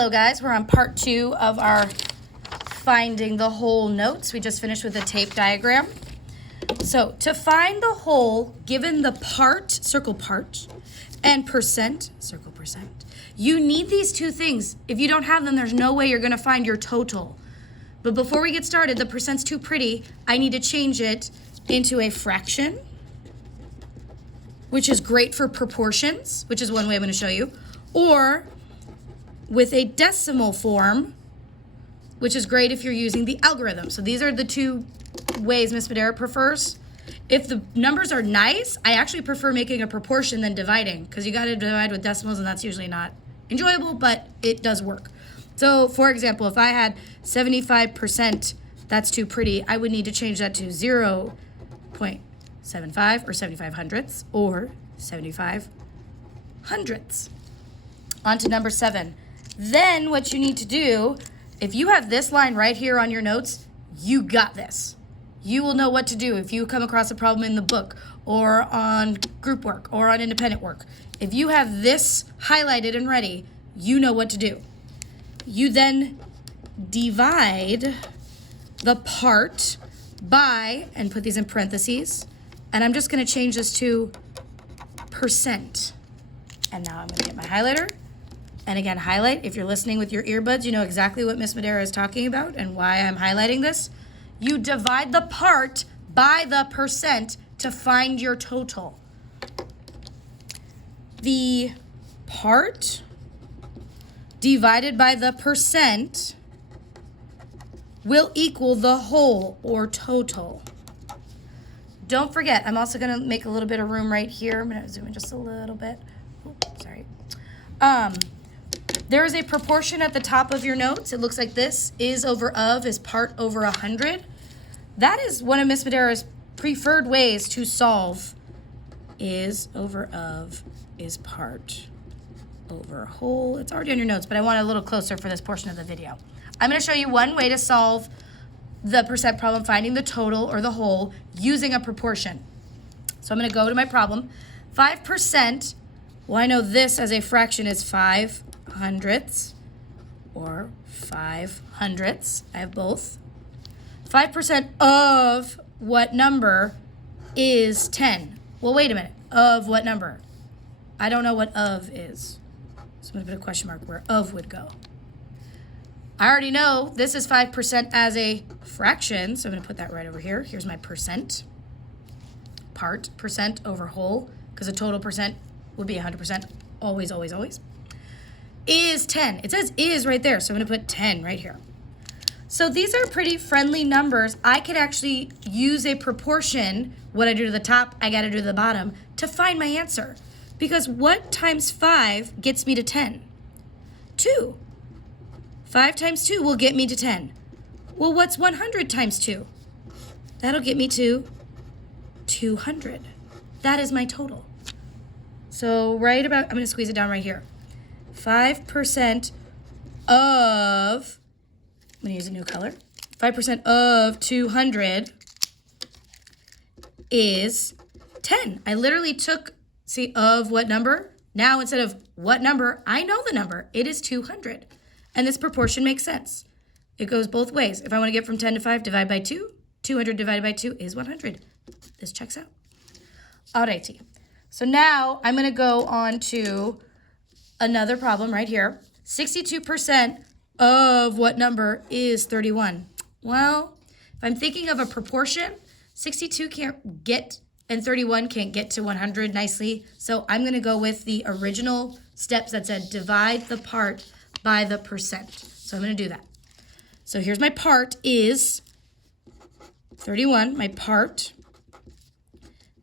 Hello guys, we're on part 2 of our finding the whole notes. We just finished with the tape diagram. So to find the whole, given the part, circle part, and percent, circle percent, you need these two things. If you don't have them, there's no way you're gonna find your total. But before we get started, the percent's too pretty. I need to change it into a fraction, which is great for proportions, which is one way I'm gonna show you, or with a decimal form, which is great if you're using the algorithm. So these are the two ways Miss Madera prefers. If the numbers are nice, I actually prefer making a proportion than dividing, because you gotta divide with decimals and that's usually not enjoyable, but it does work. So for example, if I had 75%, that's too pretty, I would need to change that to 0.75 or 75 hundredths or 75 hundredths. On to number 7. Then what you need to do, if you have this line right here on your notes, you got this. You will know what to do if you come across a problem in the book or on group work or on independent work. If you have this highlighted and ready, you know what to do. You then divide the part by, and put these in parentheses, and I'm just gonna change this to percent. And now I'm gonna get my highlighter. And again, highlight. If you're listening with your earbuds, you know exactly what Miss Madera is talking about and why I'm highlighting this. You divide the part by the percent to find your total. The part divided by the percent will equal the whole or total. Don't forget, I'm also gonna make a little bit of room right here. I'm gonna zoom in just a little bit. Oops, sorry. There is a proportion at the top of your notes. It looks like this. Is over of is part over 100. That is one of Miss Madera's preferred ways to solve is over of is part over whole. It's already on your notes, but I want it a little closer for this portion of the video. I'm gonna show you one way to solve the percent problem, finding the total or the whole using a proportion. So I'm gonna go to my problem. 5%, well, I know this as a fraction is 5 hundredths or 5 hundredths. I have both. 5% of what number is 10? Well, wait a minute. Of what number? I don't know what of is. So I'm gonna put a question mark where of would go. I already know this is 5% as a fraction, so I'm gonna put that right over here. Here's my percent. Part, percent over whole, because a total percent would be 100%, always, always, always. Is 10. It says is right there, so I'm gonna put 10 right here. So these are pretty friendly numbers. I could actually use a proportion, what I do to the top, I gotta do to the bottom, to find my answer. Because what times 5 gets me to 10? 2. 5 times 2 will get me to 10. Well, what's 100 times 2? That'll get me to 200. That is my total. So right about, I'm gonna squeeze it down right here. 5% of, I'm gonna use a new color. 5% of 200 is 10. I literally took, see, of what number? Now instead of what number, I know the number. It is 200. And this proportion makes sense. It goes both ways. If I wanna get from 10 to 5, divide by 2. 200 divided by 2 is 100. This checks out. Alrighty. So now I'm gonna go on to another problem right here. 62% of what number is 31? Well, if I'm thinking of a proportion, 62 can't get, and 31 can't get to 100 nicely. So I'm gonna go with the original steps that said divide the part by the percent. So I'm gonna do that. So here's my part is 31, my part,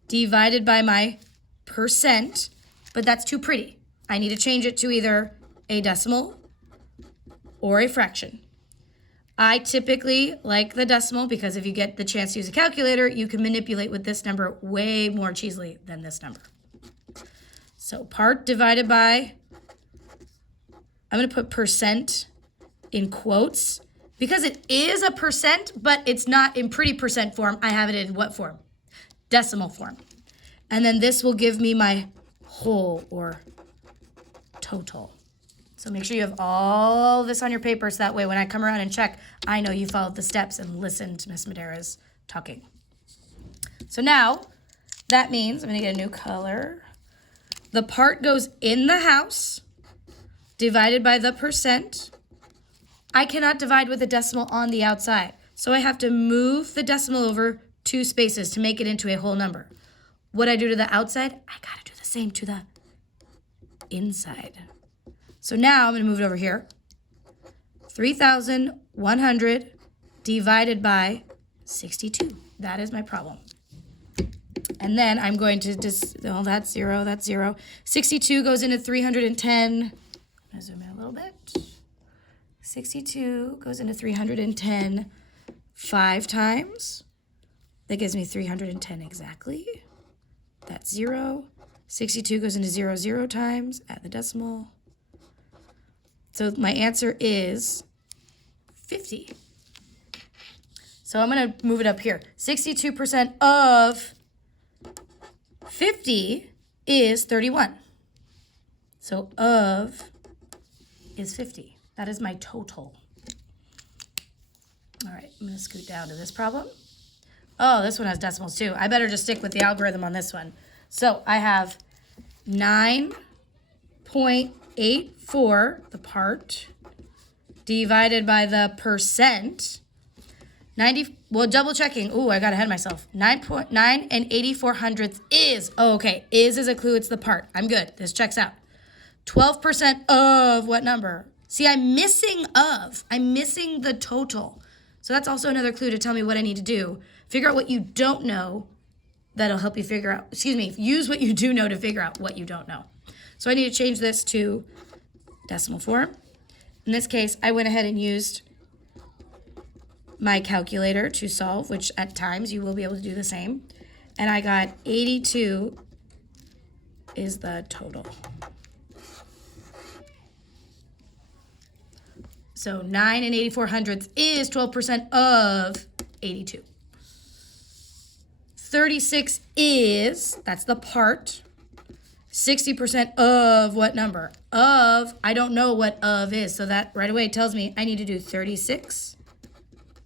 divided by my percent, but that's too pretty. I need to change it to either a decimal or a fraction. I typically like the decimal because if you get the chance to use a calculator, you can manipulate with this number way more cheesily than this number. So part divided by, I'm gonna put percent in quotes because it is a percent, but it's not in pretty percent form. I have it in what form? Decimal form. And then this will give me my whole or total. So make sure you have all this on your paper so that way when I come around and check, I know you followed the steps and listened to Miss Madera's talking. So now, that means I'm going to get a new color. The part goes in the house, divided by the percent. I cannot divide with a decimal on the outside, so I have to move the decimal over 2 spaces to make it into a whole number. What I do to the outside, I got to do the same to the inside. So now I'm going to move it over here. 3,100 divided by 62. That is my problem. And then I'm going to just, oh, that's 0, that's 0. 62 goes into 310. I'm going to zoom in a little bit. 62 goes into 310 5 times. That gives me 310 exactly. That's 0. 62 goes into 0 0 times. Add the decimal. So my answer is 50. So I'm going to move it up here. 62% of 50 is 31. So of is 50. That is my total. All right, I'm going to scoot down to this problem. Oh, this one has decimals too. I better just stick with the algorithm on this one. So I have 9.84, the part, divided by the percent. 90, well, double checking. Ooh, I got ahead of myself. 9.9 and 84 hundredths is, oh, okay, is a clue, it's the part. I'm good, this checks out. 12% of what number? See, I'm missing the total. So that's also another clue to tell me what I need to do. Figure out what you don't know. That'll help you figure out, use what you do know to figure out what you don't know. So I need to change this to decimal form. In this case, I went ahead and used my calculator to solve, which at times you will be able to do the same. And I got 82 is the total. So 9 and 84 hundredths is 12% of 82. 36 is, that's the part, 60% of what number? Of, I don't know what of is, so that right away tells me I need to do 36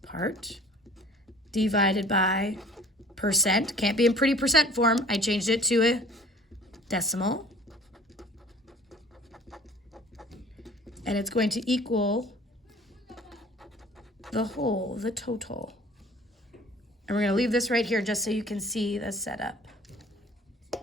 part divided by percent. Can't be in pretty percent form. I changed it to a decimal. And it's going to equal the whole, the total. And we're going to leave this right here just so you can see the setup.